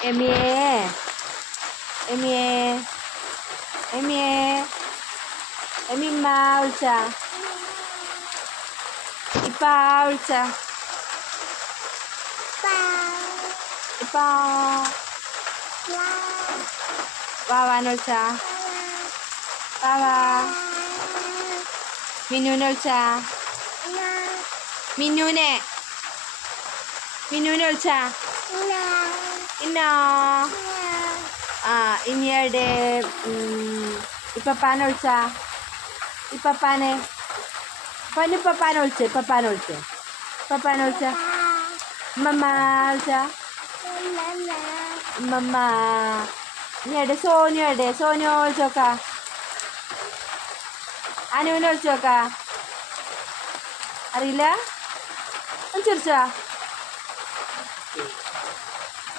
എമിയേ എമിയേ എമിയേ എമിമ്മ വിളിച്ച ഇപ്പ വിളിച്ച ഇപ്പ വാവാനെ വിളിച്ച വാവാ മിന്നുനെ വിളിച്ച മിന്നുനെ വിളിച്ച ഇന്നോ ആ ഇനിയുടെ ഇപ്പപ്പാനെ വിളിച്ച ഇപ്പപ്പാനെ പൊന്നിപ്പപ്പാനെ വിളിച്ചേ പപ്പാനെ വിളിച്ച ഉമ്മമ്മ വിളിച്ച ഉമ്മമ്മ ഇനിയുടെ സോനു വിളിച്ചോക്ക അനുവിനെ വിളിച്ചോക്ക അറിയില്ല ചിരിച്ചാ